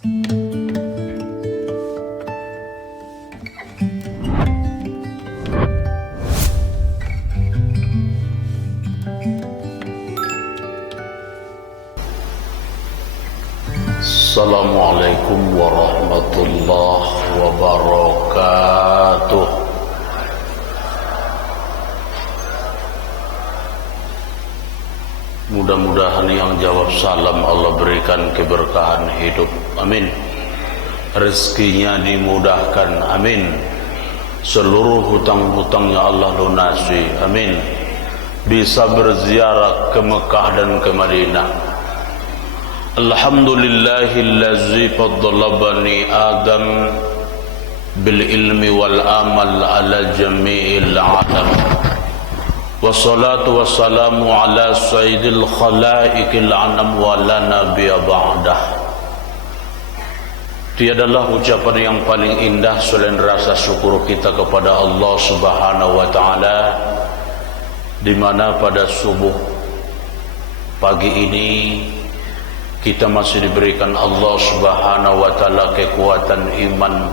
Assalamualaikum warahmatullahi wabarakatuh. Mudah-mudahan yang jawab salam Allah berikan keberkahan hidup, amin. Rezekinya dimudahkan, amin. Seluruh hutang-hutangnya Allah lunasi, amin. Bisa berziarah ke Mekah dan ke Madinah. Alhamdulillahillazi faddala bani Adam bil ilmi wal amal ala jami'il alam. Wassalatu wassalamu ala sayyidil khalaiqil anam wa la nabiyya ba'dah. Tiadalah ucapan yang paling indah selain rasa syukur kita kepada Allah Subhanahu wa taala, di mana pada subuh pagi ini kita masih diberikan Allah Subhanahu wa taala kekuatan iman.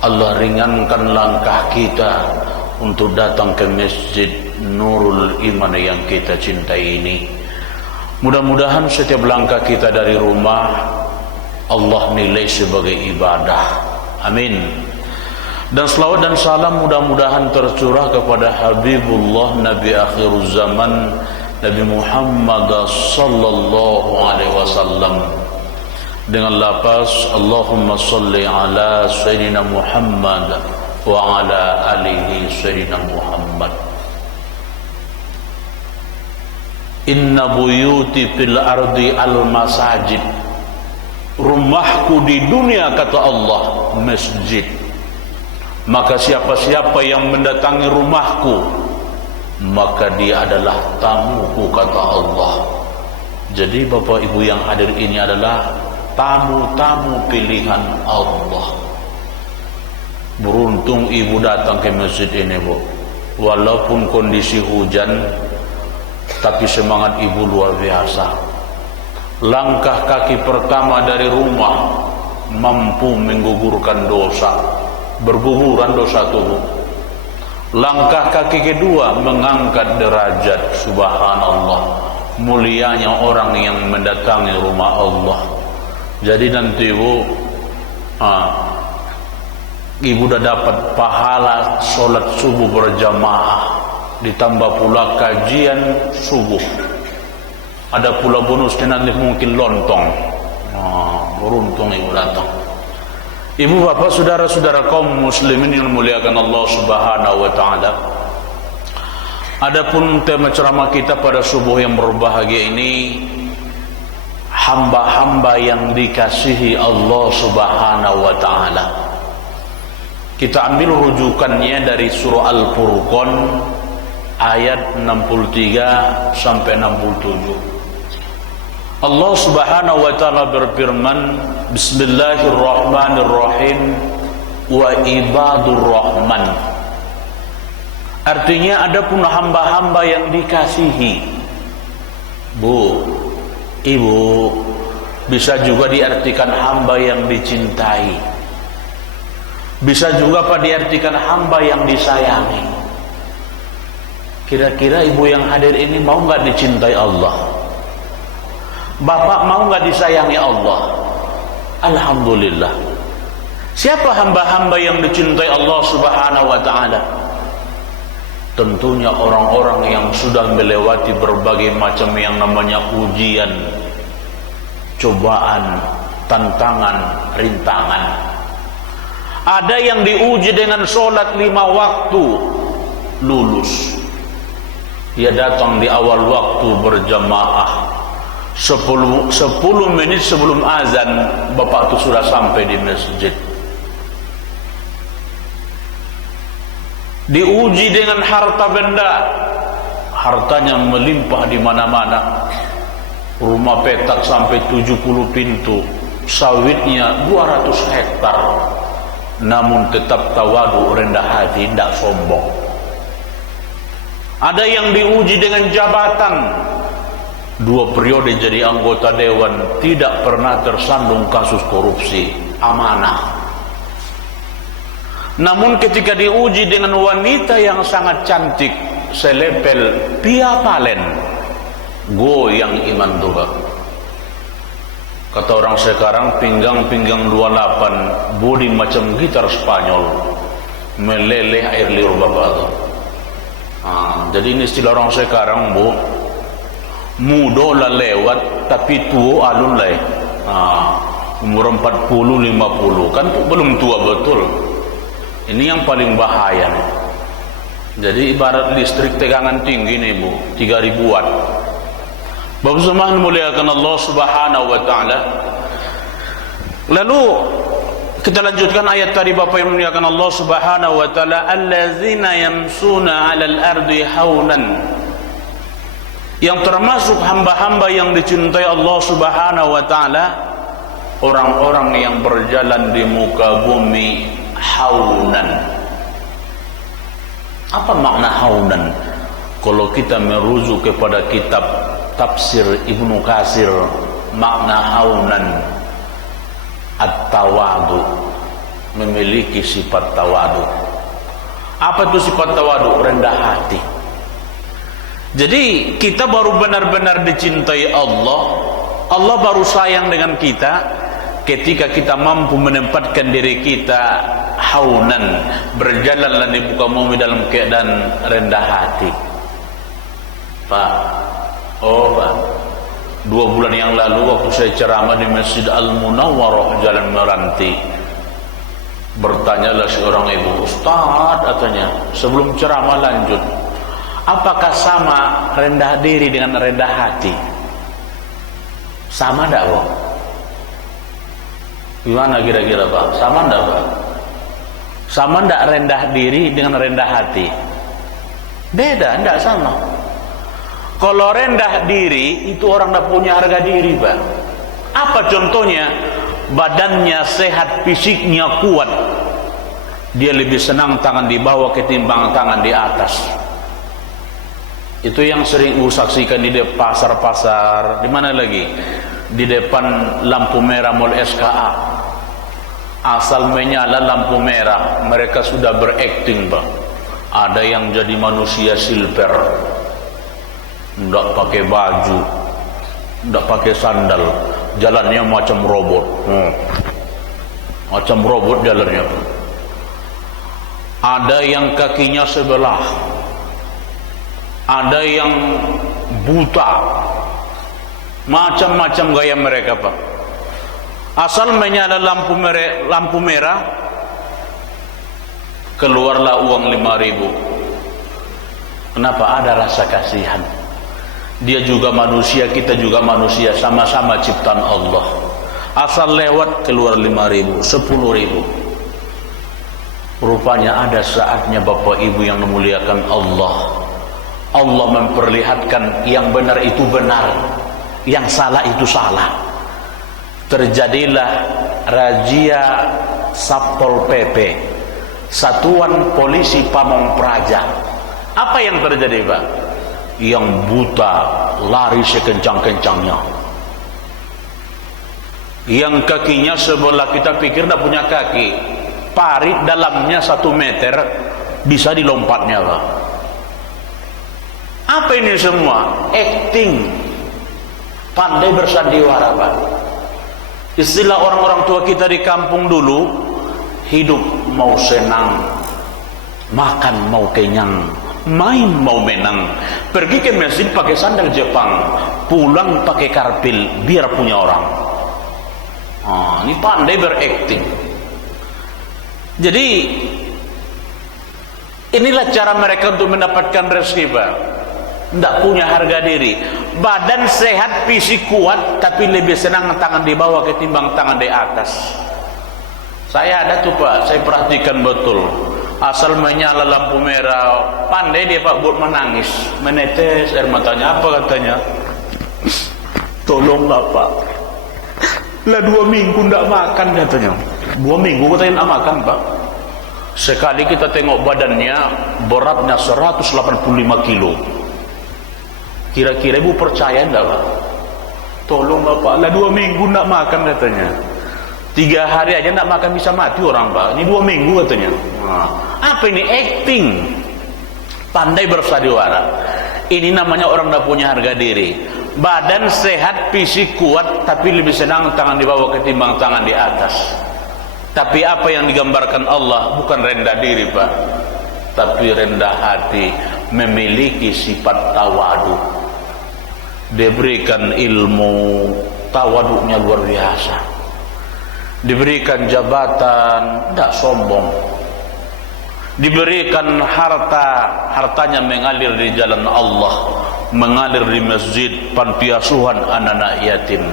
Allah ringankan langkah kita untuk datang ke Masjid Nurul Iman yang kita cintai ini. Mudah-mudahan setiap langkah kita dari rumah Allah nilai sebagai ibadah, amin. Dan selawat dan salam mudah-mudahan tercurah kepada Habibullah Nabi akhiruz zaman, Nabi Muhammad sallallahu alaihi wasallam, dengan lafaz Allahumma salli ala sayyidina Muhammad wa ala alihi sayyidina Muhammad. Inna buyuti fil ardi al masajid. Rumahku di dunia, kata Allah, masjid. Maka siapa-siapa yang mendatangi rumahku, maka dia adalah tamuku, kata Allah. Jadi Bapak Ibu yang hadir ini adalah tamu-tamu pilihan Allah. Beruntung ibu datang ke masjid ini, Bu. Walaupun kondisi hujan, tapi semangat ibu luar biasa. Langkah kaki pertama dari rumah mampu menggugurkan dosa, berguguran dosa tubuh. Langkah kaki kedua mengangkat derajat, subhanallah. Mulianya orang yang mendatangi rumah Allah. Jadi nanti ibu dah dapat pahala solat subuh berjamaah, ditambah pula kajian subuh. Ada pula bonusnya nanti mungkin lontong. Beruntung ibu datang. Ibu bapak saudara-saudara kaum muslimin yang muliakan Allah Subhanahu wa taala. Adapun tema ceramah kita pada subuh yang berbahagia ini, hamba-hamba yang dikasihi Allah Subhanahu wa taala. Kita ambil rujukannya dari surah Al-Furqan ayat 63 sampai 67. Allah Subhanahu wa taala berfirman, Bismillahirrahmanirrahim, wa ibadur rahman. Artinya adapun hamba-hamba yang dikasihi. Bu, ibu, bisa juga diartikan hamba yang dicintai. Bisa juga Pak diartikan hamba yang disayangi. Kira-kira ibu yang hadir ini mau nggak dicintai Allah? Bapak mau nggak disayangi Allah? Alhamdulillah. Siapa hamba-hamba yang dicintai Allah Subhanahu wa taala? Tentunya orang-orang yang sudah melewati berbagai macam yang namanya ujian, cobaan, tantangan, rintangan. Ada yang diuji dengan sholat 5 waktu, lulus. Dia datang di awal waktu berjamaah. 10 menit sebelum azan bapak itu sudah sampai di masjid. Diuji dengan harta benda, hartanya melimpah di mana-mana. Rumah petak sampai 70 pintu, sawitnya 200 hektar. Namun tetap tawadu, rendah hati, tidak sombong. Ada yang diuji dengan jabatan, 2 periode jadi anggota dewan, tidak pernah tersandung kasus korupsi, amanah. Namun ketika diuji dengan wanita yang sangat cantik, selepel Pia Palen, goyang iman tuha. Kata orang sekarang, pinggang-pinggang 28, bodi macam gitar Spanyol, meleleh air liur bapak. Jadi ini istilah orang sekarang, bu, mudo lah lewat tapi tua alun lah. Umur 40, 50 kan tuh belum tua betul. Ini yang paling bahaya nih. Jadi ibarat listrik tegangan tinggi nih, bu, 3000 watt. Bapak semua muliakan Allah Subhanahu wa taala. Lalu kita lanjutkan ayat tadi, Bapak yang muliakan Allah Subhanahu wa taala, allazina yamsuna 'alal ardi haunan. Yang termasuk hamba-hamba yang dicintai Allah Subhanahu wa taala, orang-orang yang berjalan di muka bumi haunan. Apa makna haunan? Kalau kita merujuk kepada kitab tafsir Ibnu Katsir, makna haunan at-tawadu, memiliki sifat tawadu. Apa itu sifat tawadu? Rendah hati. Jadi kita baru benar-benar dicintai Allah, Allah baru sayang dengan kita ketika kita mampu menempatkan diri kita haunan, berjalanlah di muka bumi dalam keadaan rendah hati. Pak, Pak, 2 bulan yang lalu waktu saya ceramah di Masjid Al-Munawwarah Jalan Meranti, bertanyalah seorang ibu, Ustaz katanya, sebelum ceramah lanjut, apakah sama rendah diri dengan rendah hati? Sama enggak, Pak? Gimana kira-kira, Pak? Sama enggak, Pak? Sama enggak rendah diri dengan rendah hati? Beda, enggak sama. Kalau rendah diri itu orang tidak punya harga diri, Pak. Apa contohnya? Badannya sehat, fisiknya kuat, dia lebih senang tangan di bawah ketimbang tangan di atas. Itu yang sering saksikan di pasar-pasar, di mana lagi? Di depan lampu merah Mall SKA. Asal menyala lampu merah, mereka sudah berakting, Pak. Ada yang jadi manusia silver, tidak pakai baju, tidak pakai sandal, jalannya macam robot, macam robot jalannya. Ada yang kakinya sebelah, ada yang buta, macam-macam gaya mereka, Pak. Asal menyala lampu merah, keluarlah uang 5.000. Kenapa? Ada rasa kasihan. Dia juga manusia, kita juga manusia, sama-sama ciptaan Allah. Asal lewat keluar 5.000, 10.000. Rupanya ada saatnya Bapak Ibu yang memuliakan Allah, Allah memperlihatkan yang benar itu benar, yang salah itu salah. Terjadilah razia Satpol PP, Satuan Polisi Pamong Praja. Apa yang terjadi, Pak? Yang buta lari sekencang-kencangnya, yang kakinya sebelah kita pikir tidak punya kaki, parit dalamnya 1 meter, bisa dilompatnya, Pak. Apa ini semua? Acting, pandai bersandiwara, Pak. Istilah orang-orang tua kita di kampung dulu, hidup mau senang, makan mau kenyang, main mau menang, pergi ke masjid pakai sandal Jepang, pulang pakai karpil biar punya orang. Ini pandai berakting. Jadi inilah cara mereka untuk mendapatkan rezeki, Pak. Tidak punya harga diri, badan sehat, fisik kuat, tapi lebih senang tangan di bawah ketimbang tangan di atas. Saya ada tuh, Pak, saya perhatikan betul. Asal menyala lampu merah, pandai dia, Pak, buat menangis, menetes air matanya. Apa katanya? Tolonglah, Pak, lah 2 minggu tidak makan katanya. 2 minggu katanya tidak makan, Pak. Sekali kita tengok badannya, beratnya 185 kilo. Kira-kira ibu percaya enggak Pak? Tolong Bapak, lah 2 minggu nak makan katanya. 3 hari aja nak makan bisa mati orang Pak. Ini 2 minggu katanya. Nah, apa ini acting? Pandai bersandiwara. Ini namanya orang tidak punya harga diri. Badan sehat, fisik kuat, tapi lebih senang tangan di bawah ketimbang tangan di atas. Tapi apa yang digambarkan Allah bukan rendah diri Pak, tapi rendah hati, memiliki sifat tawadu. Diberikan ilmu, tawaduknya luar biasa. Diberikan jabatan, tidak sombong. Diberikan harta, hartanya mengalir di jalan Allah, mengalir di masjid, panti asuhan anak-anak yatim.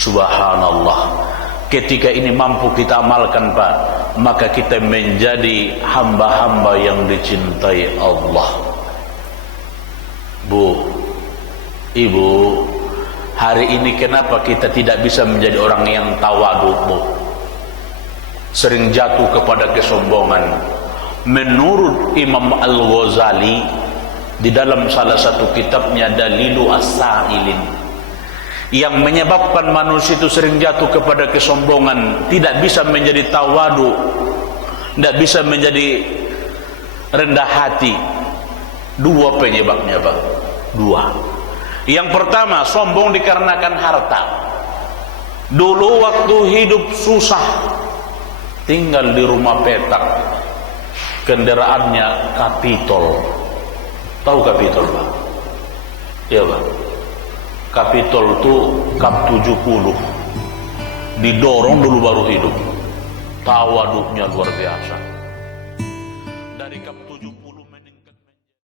Subhanallah. Ketika ini mampu kita amalkan Pak, maka kita menjadi hamba-hamba yang dicintai Allah. Bu, Ibu, hari ini kenapa kita tidak bisa menjadi orang yang tawadu, Bu? Sering jatuh kepada kesombongan. Menurut Imam Al-Ghazali di dalam salah satu kitabnya Dalilu As-Sa'ilin, yang menyebabkan manusia itu sering jatuh kepada kesombongan, tidak bisa menjadi tawadu, tidak bisa menjadi rendah hati. 2 penyebabnya Pak, 2. Yang pertama, sombong dikarenakan harta. Dulu waktu hidup susah, tinggal di rumah petak, kendaraannya Capitol. Tahu Capitol Pak? Iya Pak. Capitol itu Kap 70, didorong dulu baru hidup. Tawaduknya luar biasa. Dari Kap